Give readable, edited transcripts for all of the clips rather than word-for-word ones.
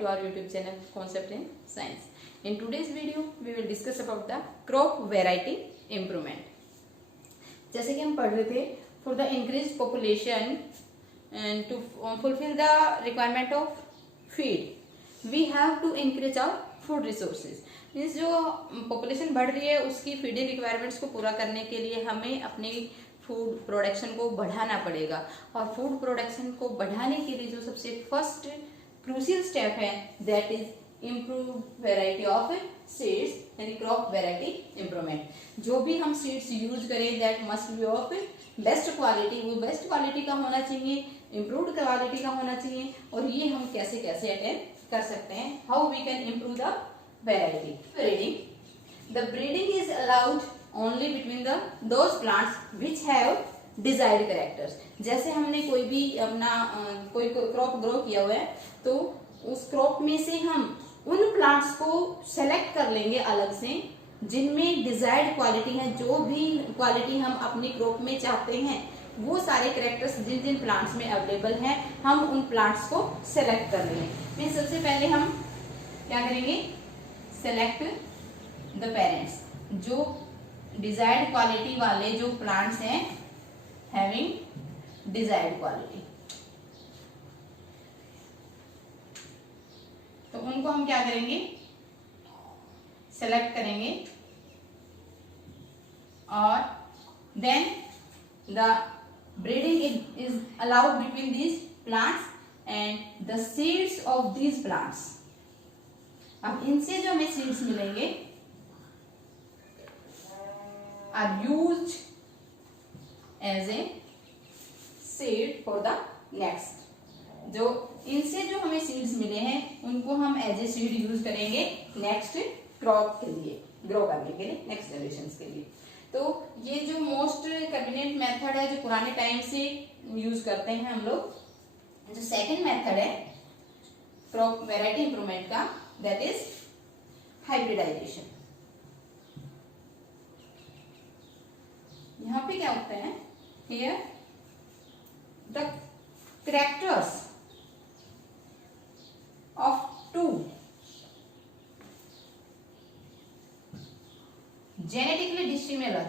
to our YouTube channel Concept in Science. In today's video, we will discuss about the crop variety improvement. जैसे कि हम पढ़ रहे थे, for the increased population and to fulfill the requirement of feed, we have to increase our food resources. Means जो population बढ़ रही है उसकी फीडिंग रिक्वायरमेंट्स को पूरा करने के लिए हमें अपनी फूड प्रोडक्शन को बढ़ाना पड़ेगा. और फूड प्रोडक्शन को बढ़ाने के लिए जो सबसे फर्स्ट क्रूशियल स्टेप है that is improve variety of seeds यानी क्रॉप वेराइटी इम्प्रूवमेंट. जो भी हम सीड्स यूज करें that must be of best quality. वो बेस्ट क्वालिटी का होना चाहिए, इम्प्रूव्ड क्वालिटी का होना चाहिए. और ये हम कैसे कैसे अटेंड कर सकते हैं, how we can improve the variety. Breeding. The breeding is allowed only between those plants which have desired characters. जैसे हमने कोई भी अपना कोई क्रॉप ग्रो किया हुआ है तो उस क्रॉप में से हम उन प्लांट्स को सेलेक्ट कर लेंगे अलग से जिनमें डिजायर्ड क्वालिटी है. जो भी क्वालिटी हम अपनी क्रॉप में चाहते हैं वो सारे कैरेक्टर्स जिन जिन प्लांट्स में अवेलेबल हैं हम उन प्लांट्स को सेलेक्ट कर लेंगे. सबसे पहले हम क्या करेंगे, सेलेक्ट द पेरेंट्स. जो डिजायर्ड क्वालिटी वाले जो प्लांट्स हैं हैविंग डिजायर्ड क्वालिटी, तो उनको हम क्या करेंगे, सेलेक्ट करेंगे. और then the breeding is allowed between these plants and the seeds of these plants. अब इनसे जो हमें सीड्स मिलेंगे are used as a seed for the next. जो इनसे जो हमें सीड्स मिले हैं उनको हम एज ए सीड यूज करेंगे नेक्स्ट क्रॉप के लिए, ग्रो करने के लिए, नेक्स्ट जनरेशन के लिए. तो ये जो मोस्ट कन्वीनियंट मेथड है जो पुराने टाइम से यूज करते हैं हम लोग. जो सेकेंड मेथड है क्रॉप वेराइटी इंप्रूवमेंट का that is hybridization. यहां पे क्या होता है, here the characters of two genetically dissimilar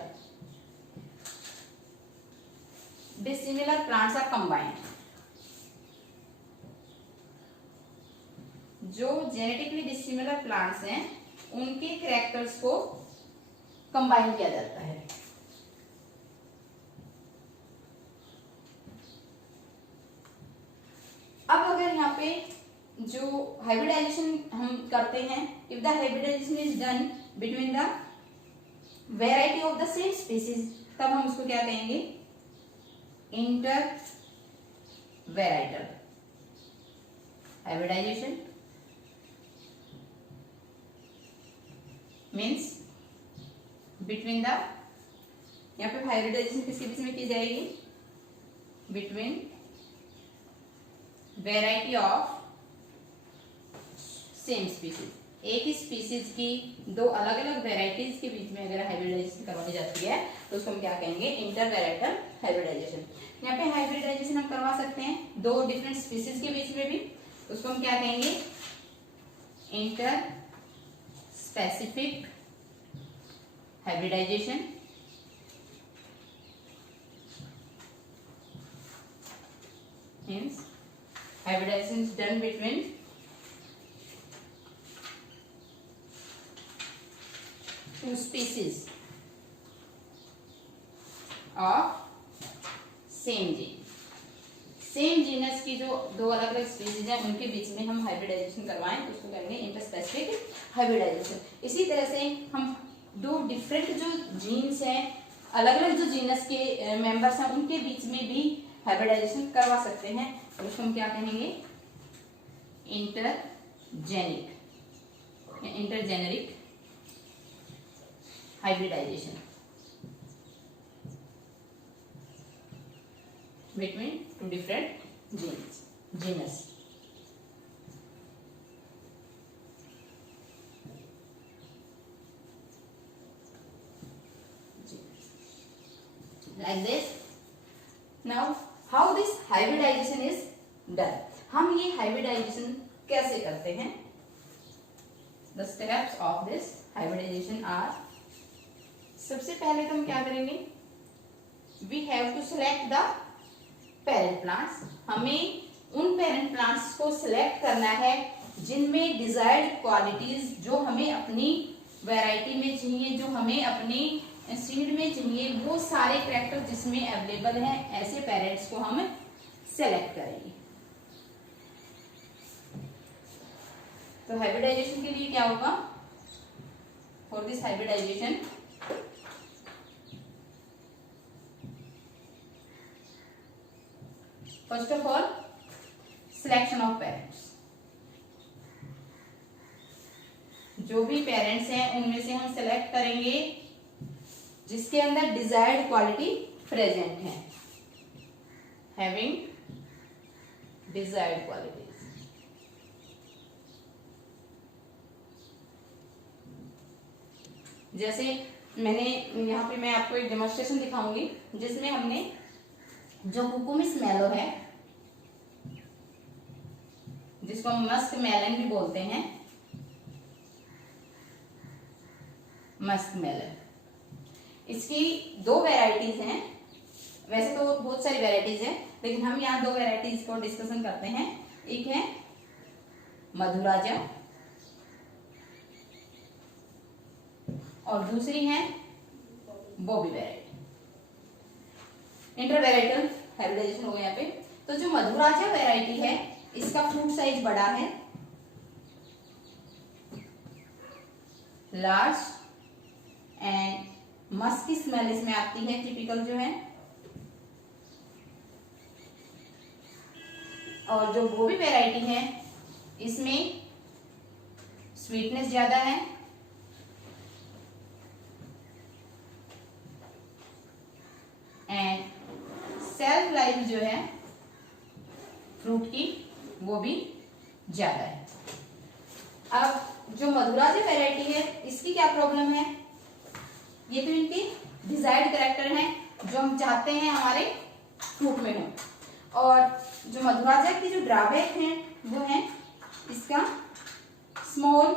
plants are combined. जो जेनेटिकली डिसिमिलर प्लांट्स हैं उनके कैरेक्टर्स को कंबाइन किया जाता है. अब अगर यहाँ पे जो हाइब्रिडाइजेशन हम करते हैं, if the hybridization is done between the variety of the same species, तब हम उसको क्या कहेंगे, inter varietal hybridization. Means between the, यहाँ पे हाइब्रिडाइजेशन किसके बीच में की जाएगी, between variety of same species. एक ही स्पीसीज की दो अलग अलग वेराइटीज के बीच में अगर हाइब्रिडाइजेशन करवाई जाती है तो उसको हम क्या कहेंगे, इंटर वेराइटल हाइब्रिडाइजेशन. यहाँ पे हाइब्रिडाइजेशन हम करवा सकते हैं दो डिफरेंट स्पीसीज के बीच में भी, उसको हम क्या कहेंगे, inter specific hybridization. Means hybridization is done between two species of same gene. Same genus की जो दो अलग अलग स्पीसीज हैं उनके बीच में हम हाइब्रिडाइजेशन करवाएं तो उसको करेंगे इंटरस्पेसिफिक हाइब्रिडाइजेशन. इसी तरह से हम दो डिफरेंट जो जीन्स हैं, अलग अलग जो जीनस के मेंबर्स हैं उनके बीच में भी हाइब्रिडाइजेशन करवा सकते हैं. और उसको हम क्या कहेंगे, इंटरजेनिक या इंटरजेनरिक hybridisation between two different genus. Like this. Now how this hybridization is done. हम ये हाइब्रिडाइजेशन कैसे करते हैं? The steps of this hybridization are, सबसे पहले तो हम क्या करेंगे, we have to select the parent plants. हमें उन पेरेंट प्लांट्स को सिलेक्ट करना है जिनमें डिजायर्ड क्वालिटीज, जो हमें अपनी वैरायटी में चाहिए, जो हमें अपनी सीड में चाहिए, वो सारे कैरेक्टर जिसमें अवेलेबल हैं, ऐसे पेरेंट्स को हम सेलेक्ट करेंगे। तो हाइब्रिडाइजेशन के लिए क्या होगा? For this hybridization first of all selection of parents. जो भी पेरेंट्स हैं उनमें से हम सेलेक्ट करेंगे जिसके अंदर डिजायर्ड क्वालिटी प्रेजेंट है, हैविंग डिजायर्ड क्वालिटीज। जैसे मैंने यहाँ पे, मैं आपको एक डेमोन्स्ट्रेशन दिखाऊंगी जिसमें हमने जो कुकुमिस मैलो है, जिसको हम मस्क मेलन भी बोलते हैं, मस्क मेलन, इसकी दो वैरायटीज हैं। वैसे तो बहुत सारी वैरायटीज हैं, लेकिन हम यहाँ दो वैरायटीज को डिस्कशन करते हैं। एक है मधुराजा और दूसरी है बॉबी वैरायटी। इंटर वैराइटल हाइब्रिडाइजेशन हो गया यहाँ पे। तो जो मधुराजा वैरायटी है, इसका फ्रूट साइज बड़ा है, लार्ज, एंड मस्क की स्मेल इसमें आती है, टिपिकल जो है। और जो बॉबी वैरायटी है, इसमें स्वीटनेस ज्यादा है, एंड सेल्फ लाइफ जो है फ्रूट की, वो भी ज्यादा है। अब जो मधुराजा वैरायटी है, इसकी क्या प्रॉब्लम है? ये तो इनकी डिजायर्ड कैरेक्टर है जो हम चाहते हैं हमारे फ्रूट में हो। और जो मधुराजा की जो ड्रॉबैक है वो है इसका स्मॉल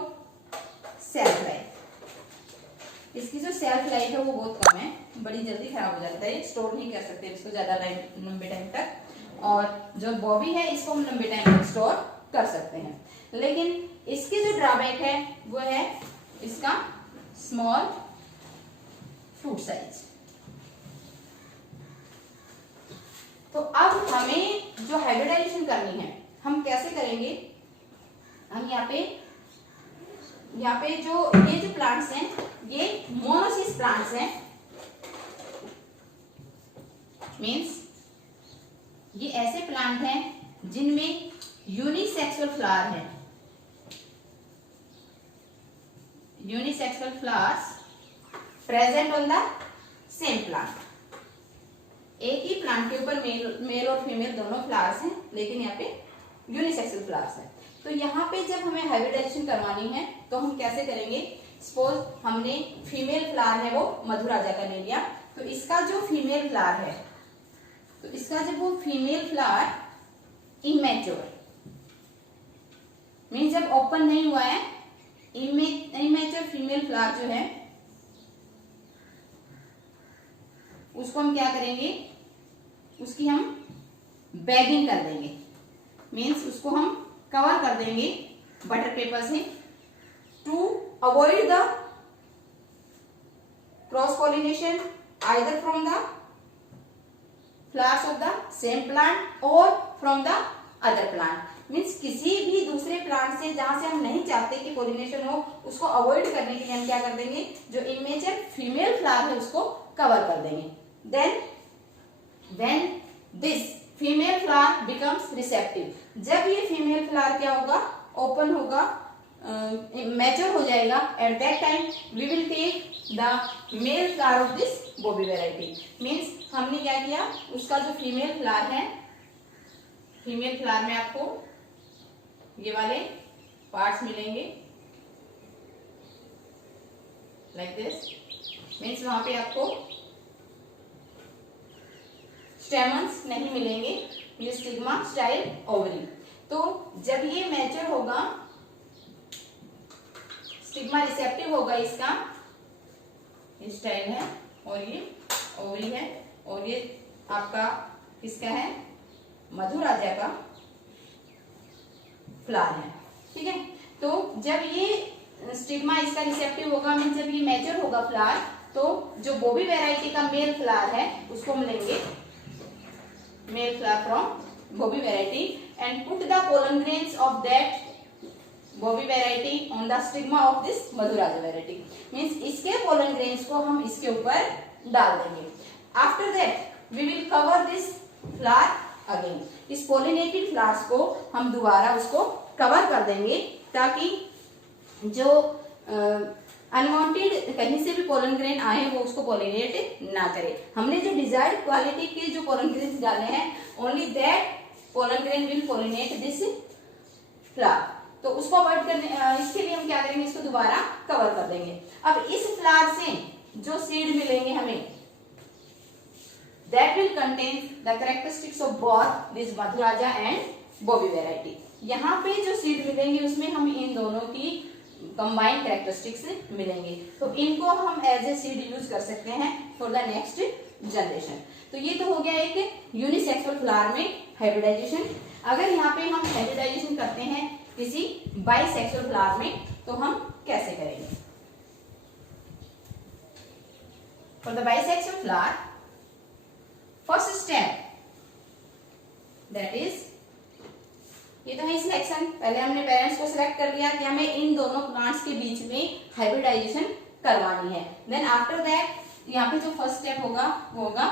सेल्फ लाइफ। इसकी जो सेल्फ लाइफ है वो बहुत कम है, बड़ी जल्दी खराब हो जाता है, स्टोर नहीं कर सकते इसको ज्यादा लंबे टाइम तक। और जो बॉबी है, इसको हम लंबे टाइम तक स्टोर कर सकते हैं, लेकिन इसकी जो ड्रॉबैक है वो है इसका स्मॉल फ्रूट साइज। तो अब हमें जो हाइब्रिडाइजेशन करनी है, हम कैसे करेंगे? हम यहाँ पे जो ये जो प्लांट्स हैं, ये मोनोसिस प्लांट्स हैं, मीन्स ये ऐसे प्लांट हैं जिनमें यूनिसेक्सुअल फ्लावर है। Unisexual flowers present on the same plant. एक ही प्लांट के ऊपर मेल और फीमेल दोनों फ्लावर्स हैं, लेकिन यहाँ पे यूनिसेक्सुअल फ्लावर्स हैं। तो यहाँ पे जब हमें हाइब्रिडाइजेशन करवानी है तो हम कैसे करेंगे? सपोज हमने फीमेल फ्लावर है वो मधुराजा का ले लिया, तो इसका जो फीमेल फ्लावर है, तो इसका जब वो फीमेल फ्लावर इमेच्योर, मीन्स जब ओपन नहीं हुआ है, इमेच्योर फीमेल फ्लावर जो है उसको हम क्या करेंगे? उसकी हम बैगिंग कर देंगे, मीन्स उसको हम कवर कर देंगे बटर पेपर से, to avoid the cross pollination either from the flowers of the same plant और from the other plant. Means किसी भी दूसरे प्लांट से जहां से हम नहीं चाहते कि पॉलिनेशन हो, उसको अवॉइड करने के लिए हम क्या कर देंगे? जो इमेच्योर फीमेल फ्लावर है उसको कवर कर देंगे। Then when this female flower becomes receptive, जब ये फीमेल फ्लावर क्या होगा? ओपन होगा, मैच्योर हो जाएगा, at that time we will take the male flower of this Bobby variety. Means हमने क्या किया? उसका जो फीमेल फ्लावर है, फीमेल फ्लावर में आपको ये वाले पार्ट्स मिलेंगे लाइक दिस, मीन्स वहां पे आपको स्टेमन्स नहीं मिलेंगे, ये स्टिग्मा स्टाइल ओवरी। तो जब ये मैच्योर होगा, स्टिग्मा रिसेप्टिव होगा, इसका स्टाइल है और ये ओवरी है और ये आपका किसका है, मधुराजा का फ्लावर है। ठीक है, तो जब ये स्टिग्मा इसका रिसेप्टिव होगा, मीन जब ये मैच्योर होगा फ्लावर, तो जो बोबी वैरायटी का मेल फ्लावर है उसको हम लेंगे, मेल फ्लावर फ्रॉम बोबी variety, and put the pollen grains of that बोबी variety on the stigma of this Madhuraja variety. Means इसके पोलन ग्रेन्स को हम इसके ऊपर डाल देंगे। After that we will cover this flower again. इस पोलिनेटेड फ्लावर्स को हम दोबारा उसको कवर कर देंगे ताकि जो अनवांटेड कहीं से भी पोलन ग्रेन आए वो उसको पोलिनेट ना करे। हमने जो डिजायर्ड क्वालिटी के जो पोलन ग्रेन डाले हैं, only that pollen grain will pollinate this flower. तो उसको अवॉइड करने इसके लिए हम क्या करेंगे, इसको दोबारा कवर कर देंगे। अब इस फ्लावर से जो सीड मिलेंगे हमें, that will contain the characteristics of both this Madhuraja and Bobby variety. यहाँ पे जो सीड मिलेंगे उसमें हम इन दोनों की कंबाइंड कैरेक्टरिस्टिक्स मिलेंगे, तो इनको हम एज ए सीड यूज कर सकते हैं फॉर द नेक्स्ट जनरेशन। तो ये तो हो गया एक यूनिसेक्सुअल फ्लावर में हाइब्रिडाइजेशन। अगर यहाँ पे हम हाइब्रिडाइजेशन करते हैं किसी बाइसेक्सुअल फ्लावर में, तो हम कैसे करेंगे? For the bisexual flower, first step that is, ये तो है सिलेक्शन। पहले हमने पेरेंट्स को सिलेक्ट कर लिया कि हमें इन दोनों प्लांट्स के बीच में हाइब्रिडाइजेशन करवानी है। देन आफ्टर दैट यहाँ पे जो फर्स्ट स्टेप होगा वो होगा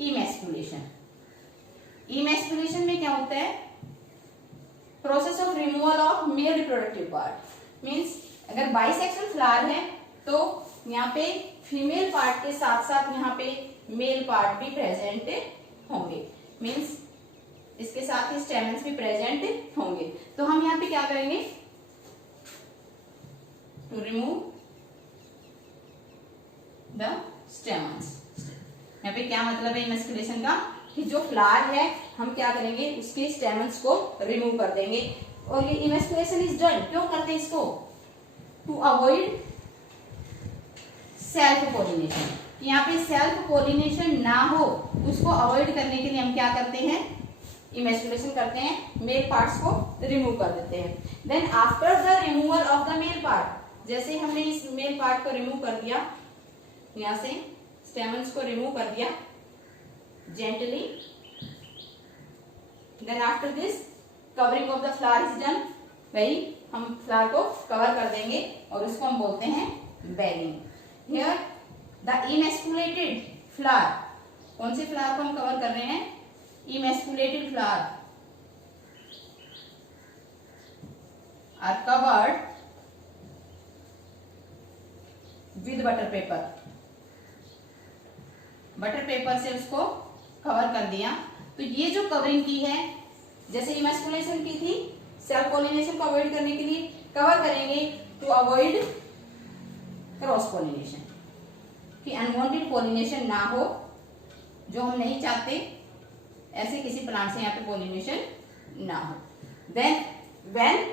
इमेस्कुलेशन। इमेस्कुलेशन में क्या होता है, process of removal of male reproductive part. Means अगर बाइसेक्सुअल फ्लावर है तो यहाँ पे फीमेल पार्ट के साथ साथ यहाँ पे मेल पार्ट भी प्रेजेंट होंगे। मीन्स इसके साथ ही स्टेमन्स भी प्रेजेंट होंगे। तो हम यहाँ पे क्या करेंगे, टू रिमूव द स्टेमन्स। यहाँ पे क्या मतलब है इमेस्कुलेशन का, कि जो फ्लावर है हम क्या करेंगे, उसके स्टेमन्स को रिमूव कर देंगे। और ये इमेस्कुलेशन इज डन, क्यों करते हैं इसको, टू अवॉइड सेल्फ पोलिनेशन। यहाँ पे सेल्फ पोलिनेशन ना हो, उसको अवॉइड करने के लिए हम क्या करते हैं, इमेस्कुलेशन करते हैं, मेल पार्ट्स को रिमूव कर देते हैं। Then after the removal of the male part, जैसे हमने इस मेल पार्ट को रिमूव कर दिया, यहाँ से स्टेमन्स को रिमूव कर दिया gently, then after this covering of the flower is done. वही हम फ्लावर को कवर कर देंगे और उसको हम बोलते हैं bagging. Here the emasculated flower, कौन से फ्लावर को हम कवर कर रहे हैं, emasculated flower are covered with butter paper. Butter paper से उसको कवर कर दिया। तो ये जो कवरिंग की है, जैसे इमेस्कुलेशन की थी, सेल्फ पोलिनेशन को अवॉइड करने के लिए कवर करेंगे, टू अवॉइड क्रॉस पोलिनेशन, कि अनवांटेड पोलिनेशन ना हो, जो हम नहीं चाहते ऐसे किसी प्लांट से यहाँ पे पोलिनेशन ना हो। देन व्हेन,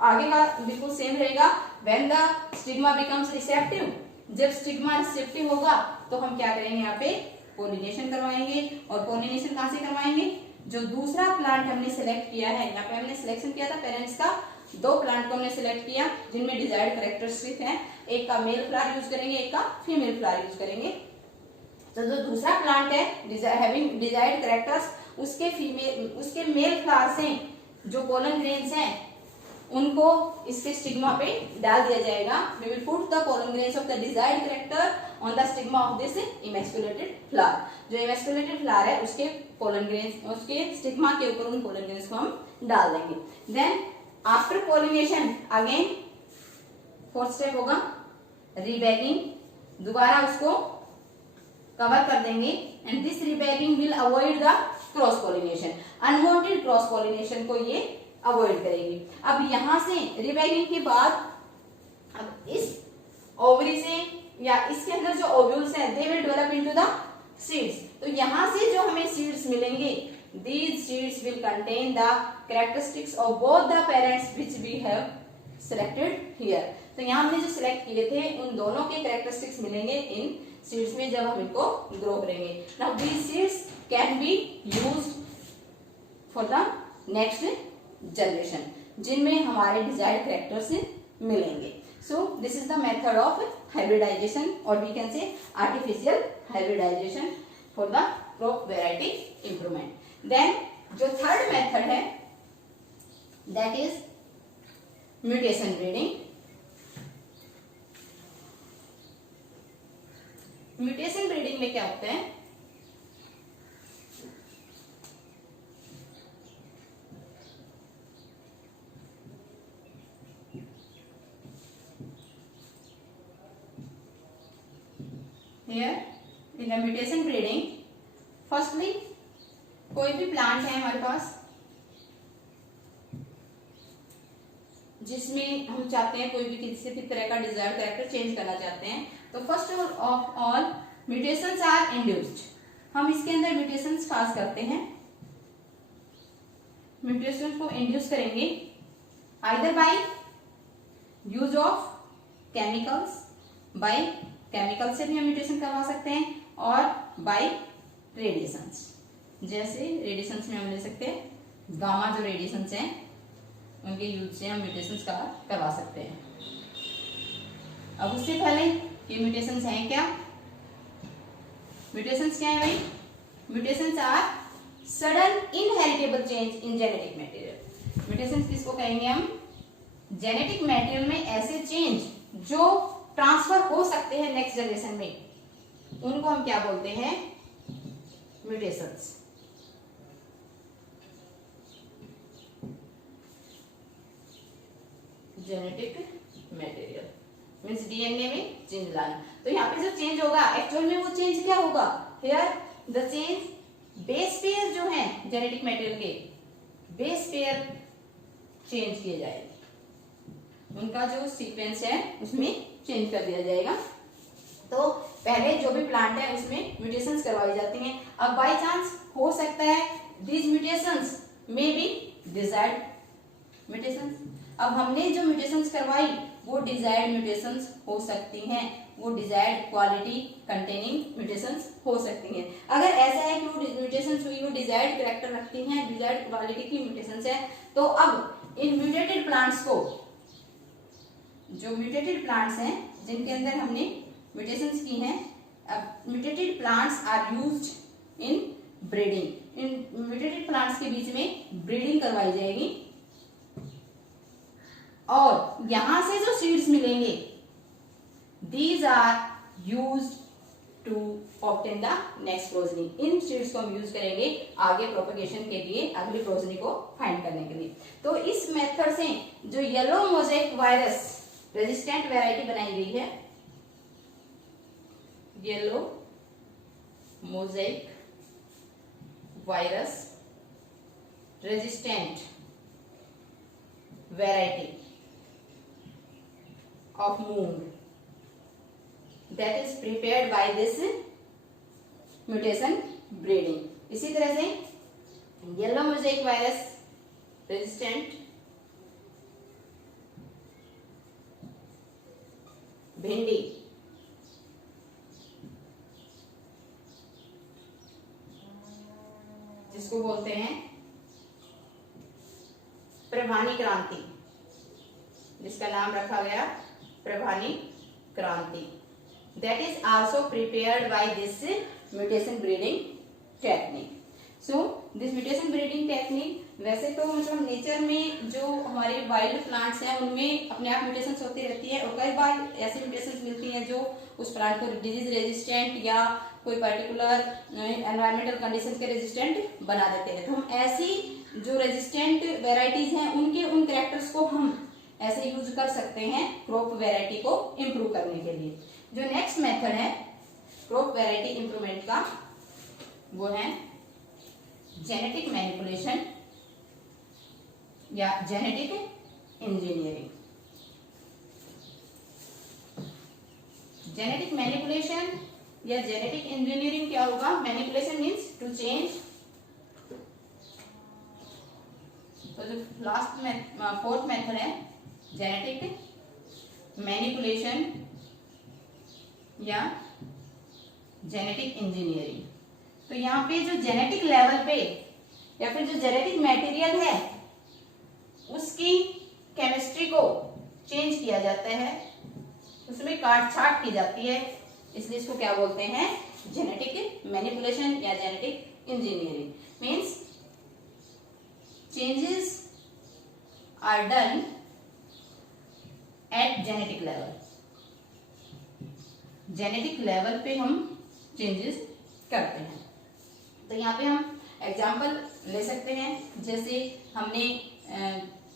आगे का बिल्कुल सेम रहेगा, when the stigma becomes receptive, जब स्टिग्मा रिसेप्टिव होगा तो हम क्या करेंगे, यहाँ पे पोलिनेशन करवाएंगे। और पोलिनेशन कहाँ से करवाएंगे, जो दूसरा प्लांट हमने सिलेक्ट किया है, यहाँ पे हमने सिलेक्शन किया था पेरेंट्स का, दो प्लांट को हमने सिलेक्ट किया जिनमें डिजायर्ड कैरेक्टरिस्टिक है, एक का मेल फ्लावर यूज करेंगे, एक का फीमेल फ्लावर यूज करेंगे। तो जो दूसरा प्लांट है हैविंग डिजायर्ड कैरेक्टर्स, उसके मेल फ्लावर से जो पोलन ग्रेन्स हैं उनको इसके स्टिग्मा पे डाल दिया जाएगा। We will put the pollen grains of the desired character on the stigma of this emasculated flower. जो इमेस्कुलेटेड फ्लावर है उसके पोलन ग्रेन्स, उसके स्टिग्मा के ऊपर उन पोलन ग्रेन्स को हम डाल देंगे। Then after pollination again fourth step होगा रीबैगिंग, दोबारा उसको कवर कर देंगे। And this rebagging will avoid the cross pollination, unwanted cross pollination को ये अवॉइड करेगी। अब यहां से रीबैगिंग के बाद, अब इस ओवरी से या इसके अंदर जो ओव्यूल्स हैं, they will develop into the seeds. तो यहां से जो हमें सीड्स मिलेंगे, these seeds will contain the characteristics of both the parents which we have selected here. तो यहाँ हमने जो सिलेक्ट किए थे उन दोनों के कैरेक्टरिस्टिक्स मिलेंगे इन सीड्स में जब हम इनको ग्रो करेंगे. Now these seeds can be used for the next generation जिनमें हमारे डिजायर्ड कैरेक्टर्स मिलेंगे. So this is the method of hybridization और we can say artificial hybridization for the crop variety improvement. Then जो third method है that is mutation breeding. Mutation breeding में क्या होता है, here in the mutation breeding firstly कोई भी plant है हमारे पास जिसमें हम चाहते हैं कोई भी किसी भी तरह का डिजायर्ड कैरेक्टर चेंज करना चाहते हैं, तो first of all mutations are induced. हम इसके अंदर म्यूटेशंस पास करते हैं. म्यूटेशंस को इंड्यूस करेंगे either by use of chemicals. By chemical से भी हम म्यूटेशन करवा सकते हैं और बाय रेडिएशंस. जैसे रेडिएशंस में हम ले सकते हैं गामा जो रेडिएशंस हैं उनके यूज से हम म्यूटेशंस करवा सकते हैं. अब उससे पहले ये म्यूटेशंस हैं क्या, म्यूटेशंस क्या है भाई, mutations are sudden inheritable change in genetic material. Mutations किसको कहेंगे हम, जेनेटिक मटेरियल में ऐसे चेंज जो ट्रांसफर हो सकते हैं नेक्स्ट जनरेशन में, उनको हम क्या बोलते हैं, mutations. Genetic material means DNA में चेंज लाना. तो यहाँ पे जो चेंज होगा एक्चुअल में वो चेंज क्या होगा, here the change base pair जो है जेनेटिक मटेरियल के बेस पेयर चेंज किए जाएंगे. उनका जो सीक्वेंस है उसमें चेंज कर दिया जाएगा. तो पहले जो भी प्लांट है उसमें म्यूटेशंस करवाई जाती हैं. अब बाय चांस हो सकता है these mutations may be desired mutations. अब हमने जो म्यूटेशंस करवाई वो डिजायर्ड म्यूटेशंस हो सकती हैं, वो डिजायर्ड क्वालिटी कंटेनिंग म्यूटेशंस हो सकती हैं. अगर ऐसा है कि वो म्यूटेशंस हुई वो डिजायर्ड कैरेक्टर रखती हैं, डिजायर्ड क्वालिटी की म्यूटेशंस है, तो अब इन म्यूटेटेड प्लांट्स को, जो म्यूटेटेड प्लांट्स हैं जिनके अंदर हमने म्यूटेशंस की हैं, अब mutated plants are used in breeding. इन म्यूटेटेड प्लांट्स के बीच में ब्रीडिंग करवाई जाएगी और यहां से जो सीड्स मिलेंगे these are used to obtain the next progeny. इन सीड्स को हम यूज करेंगे आगे प्रोपगेशन के लिए, अगली प्रोजनी को फाइंड करने के लिए. तो इस मेथड से जो yellow mosaic virus resistant variety बनाई गई है, yellow mosaic virus resistant variety of moong that is prepared by this mutation breeding. इसी तरह से येलो मोज़ेक वायरस रेजिस्टेंट भिंडी जिसको बोलते हैं प्रभानी क्रांति, जिसका नाम रखा गया प्रभानी क्रांति, that is also prepared by this mutation breeding technique. So this mutation breeding technique वैसे तो मतलब नेचर में जो हमारे वाइल्ड प्लांट्स हैं उनमें अपने आप म्यूटेशंस होती रहती है और कई बार ऐसी म्यूटेशंस मिलती हैं जो उस प्लांट को डिजीज रेजिस्टेंट या कोई पर्टिकुलर एनवायरमेंटल कंडीशंस के रेजिस्टेंट बना देते हैं. तो हम ऐसी जो रेजिस्टेंट वेराइटीज हैं उनके उन कैरेक्टर्स को हम ऐसे यूज कर सकते हैं क्रॉप वेराइटी को इम्प्रूव करने के लिए. जो नेक्स्ट मेथड है क्रॉप वेराइटी इम्प्रूवमेंट का वो है जेनेटिक मैनिपुलेशन या जेनेटिक इंजीनियरिंग. जेनेटिक मैनिपुलेशन या जेनेटिक इंजीनियरिंग क्या होगा, मैनिपुलेशन मीन्स टू चेंज तो जो लास्ट में फोर्थ मेथड है जेनेटिक मैनिपुलेशन या जेनेटिक इंजीनियरिंग। तो यहाँ पे जो जेनेटिक लेवल पे या फिर जो जेनेटिक मटेरियल है उसकी केमिस्ट्री को चेंज किया जाता है, उसमें काट छाट की जाती है, इसलिए इसको क्या बोलते हैं, जेनेटिक मैनिपुलेशन या genetic engineering. Means changes are done at genetic level. Genetic level पे हम चेंजेस करते हैं। तो यहाँ पे हम एग्जाम्पल ले सकते हैं, जैसे हमने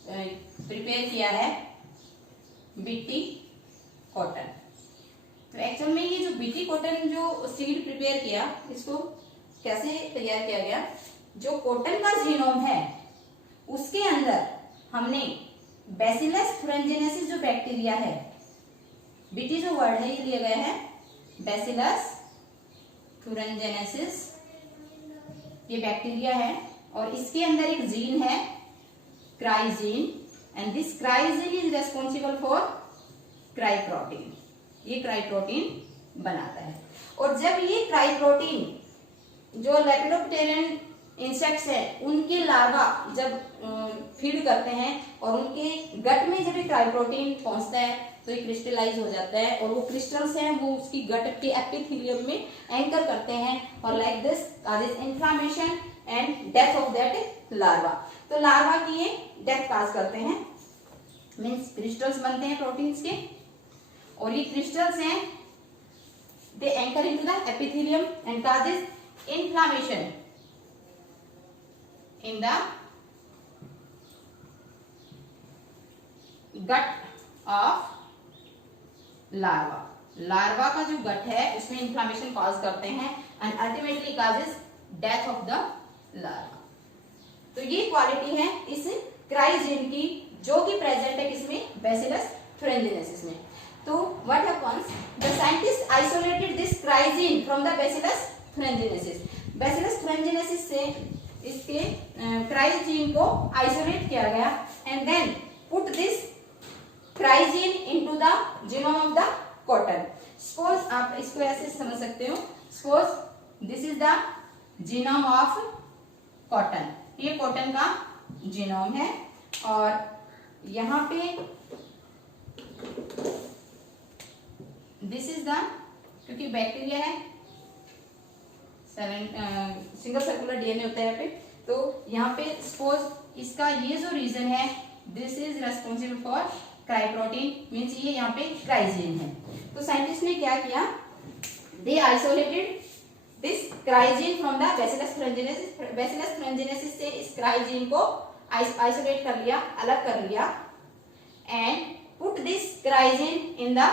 प्रिपेयर किया है बीटी कॉटन। तो एक्चुअल में ये जो बीटी कॉटन जो सीड प्रिपेयर किया, इसको कैसे तैयार किया गया, जो कॉटन का जीनोम है उसके अंदर हमने बैसिलस थुरिनजेनेसिस जो बैक्टीरिया है, बीटी जो वर्ड है ये लिया गया है बैसिलस थुरिनजेनेसिस, ये बैक्टीरिया है और इसके अंदर एक जीन है क्राइजीन and this क्राइजीन is responsible for cry protein. ये क्राई प्रोटीन बनाता है और जब ये क्राई प्रोटीन जो लेपिडोप्टेरन इंसेक्ट्स है उनके लार्वा जब फीड करते हैं और उनके गट में जब ये क्राई प्रोटीन पहुंचता है तो ये क्रिस्टलाइज हो जाता है और वो क्रिस्टल्स हैं वो उसकी गट के एपिथेलियम में एंकर करते हैं और like this causes inflammation and death of that larva. तो लार्वा की ये डेथ काज करते हैं, मीन्स क्रिस्टल्स बनते हैं प्रोटीन्स के और ये क्रिस्टल्स हैं they anchor into the epithelium and causes inflammation in the gut of larva. Larva का जो गट है उसमें इन्फ्लेमेशन कॉज करते हैं and ultimately causes death of the larva. तो ये क्वालिटी है इस क्राइजीन की जो कि प्रेजेंट है किसमें, बैसिलस थुरिनजेनेसिस में। तो what happens, the scientist isolated this cry gene from the bacillus thuringiensis. Bacillus thuringiensis से इसके क्राइजीन को आइसोलेट किया गया and then put this cry gene into the genome of the cotton. Suppose आप इसको ऐसे समझ सकते हो, suppose this is the genome of cotton, ये कॉटन का जीनोम है और यहाँ पे दिस इज द, क्योंकि बैक्टीरिया है सिंगल सर्कुलर डीएनए होता है यहाँ पे, तो यहाँ पे सपोज इसका ये जो रीजन है this is responsible for cry protein, means ये यहाँ पे क्राइजीन है। तो साइंटिस्ट ने क्या किया, they isolated this cry gene from the bacillus thuringiensis. Bacillus thuringiensis से इस क्राइजीन को आइसोलेट कर लिया, अलग कर लिया and put this क्राइजीन in the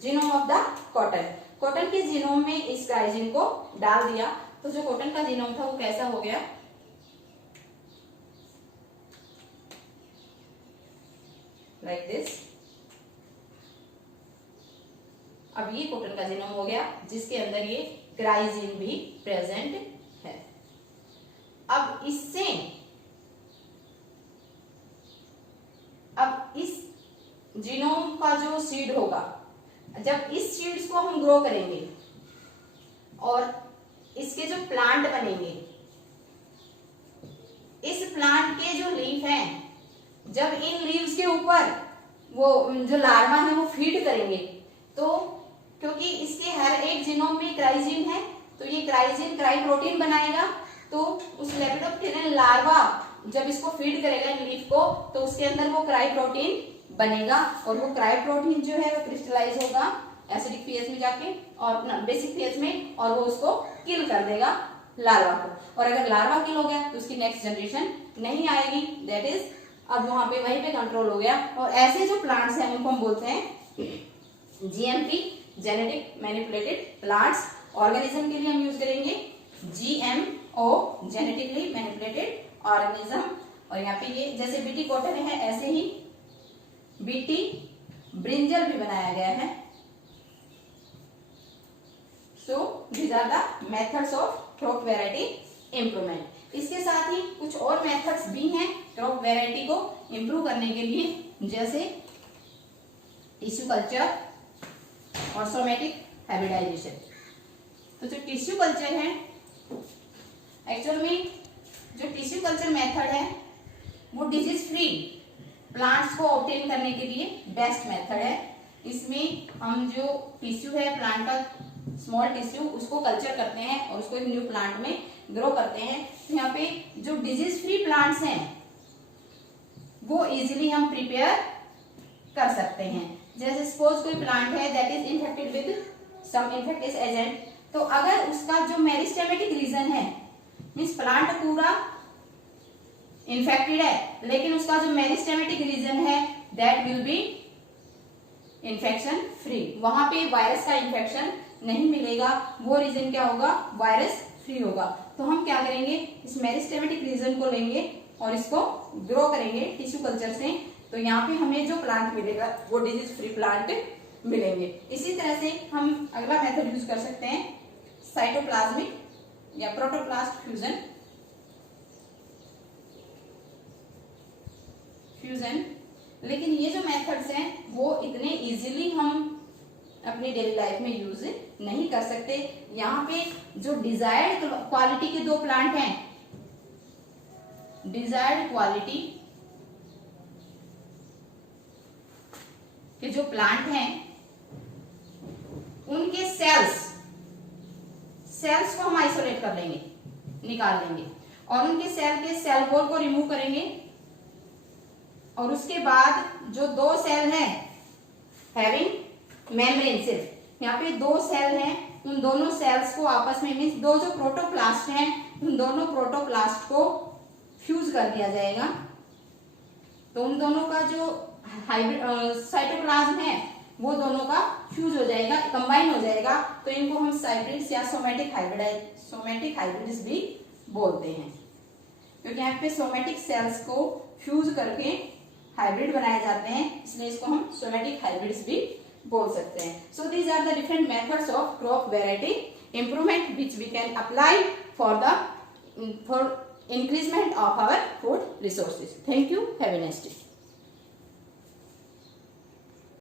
genome of the cotton. Cotton के जीनोम में इस क्राइजीन को डाल दिया, तो जो कॉटन का जीनोम था वो कैसा हो गया, लाइक दिस। अब ये कॉटन का जीनोम हो गया जिसके अंदर ये क्राइजीन भी प्रेजेंट है। अब इससे अब इस जीनोम का जो सीड होगा, जब इस सीड्स को हम ग्रो करेंगे और इसके जो प्लांट बनेंगे, इस प्लांट के जो लीफ हैं, जब इन लीव्स के ऊपर वो जो लार्वा है वो फीड करेंगे, तो क्योंकि इसके हर एक जीनोम में क्राइजीन है तो ये क्राइजीन क्राई प्रोटीन बनाएगा, तो उस लेपिडोप्टेरन लार्वा जब इसको फीड करेगा इन लीफ को तो उसके अंदर वो क्राई प्रोटीन बनेगा और वो क्राई प्रोटीन जो है वो क्रिस्टलाइज होगा एसिडिक फेज में जाके और बेसिक फेज में और वो उसको किल कर देगा लार्वा को। और अगर लार्वा किल हो गया तो उसकी नेक्स्ट जनरेशन नहीं आएगी, दैट इज अब वहां पे वहीं पे कंट्रोल हो गया। और ऐसे जो प्लांट्स हैं उनको हम बोलते हैं GMP, genetic manipulated plants. Organism के लिए हम यूज करेंगे जीएमओ, जेनेटिकली मैनिपुलेटेड ऑर्गेनिज्म। और यहाँ पे ये जैसे बीटी कॉटन है ऐसे ही बीटी ब्रिंजल भी बनाया गया है। सो these are the methods of crop variety improvement। इसके साथ ही कुछ और मेथड्स भी हैं क्रॉप वेराइटी को इम्प्रूव करने के लिए, जैसे टिश्यू कल्चर और सोमेटिक हाइब्रिडाइजेशन। तो जो टिश्यू कल्चर है, एक्चुअल में जो टिश्यू कल्चर मेथड है वो डिजीज फ्री प्लांट्स को ऑब्टेन करने के लिए बेस्ट मेथड है। इसमें हम जो टिश्यू है प्लांट का, स्मॉल टिश्यू, उसको कल्चर करते हैं और उसको एक न्यू प्लांट में ग्रो करते हैं। तो यहाँ पे जो डिजीज फ्री प्लांट्स हैं वो इजीली हम प्रिपेयर कर सकते हैं। जैसे सपोज कोई प्लांट है that is infected with some infectious agent, तो अगर उसका जो मेरिस्टेमेटिक रीजन है, मीन्स प्लांट पूरा इन्फेक्टेड है लेकिन उसका जो मेरिस्टेमेटिक रीजन है that will be infection free, वहां पे वायरस का इन्फेक्शन नहीं मिलेगा, वो रीजन क्या होगा, वायरस फ्री होगा। तो हम क्या करेंगे, इस मेरिस्टेमेटिक रीजन को लेंगे और इसको ग्रो करेंगे टिश्यू कल्चर से। तो यहाँ पे हमें जो प्लांट मिलेगा वो डिजीज फ्री प्लांट मिलेंगे। इसी तरह से हम अगला मेथड यूज कर सकते हैं, साइटोप्लाज्मिक या प्रोटोप्लास्ट फ्यूजन। लेकिन ये जो मेथड्स हैं वो इतने इजीली हम अपनी डेली लाइफ में यूज नहीं कर सकते। यहाँ पे जो डिजायर्ड क्वालिटी के दो प्लांट हैं, डिजायर्ड क्वालिटी के जो प्लांट हैं उनके सेल्स को हम आइसोलेट कर लेंगे, निकाल लेंगे और उनके सेल वॉल को रिमूव करेंगे। और उसके बाद जो दो सेल हैं हैविंग मेम्ब्रेन, सिर्फ यहाँ पे दो सेल हैं, उन दोनों सेल्स को आपस में, मीन्स दो जो प्रोटोप्लास्ट हैं उन दोनों प्रोटोप्लास्ट को फ्यूज कर दिया जाएगा। तो उन दोनों का जो साइटोप्लाज्म है वो दोनों का फ्यूज हो जाएगा, कंबाइन हो जाएगा। तो इनको हम हाइब्रिड्स या सोमेटिक हाइब्रिड्स भी बोलते हैं, क्योंकि यहाँ पे सोमेटिक सेल्स को फ्यूज करके हाइब्रिड बनाए जाते हैं, इसलिए इसको हम सोमेटिक हाइब्रिड्स भी बोल सकते हैं। So these are the different methods of crop variety improvement which we can apply for increment of our food resources. Thank you, have a nice day.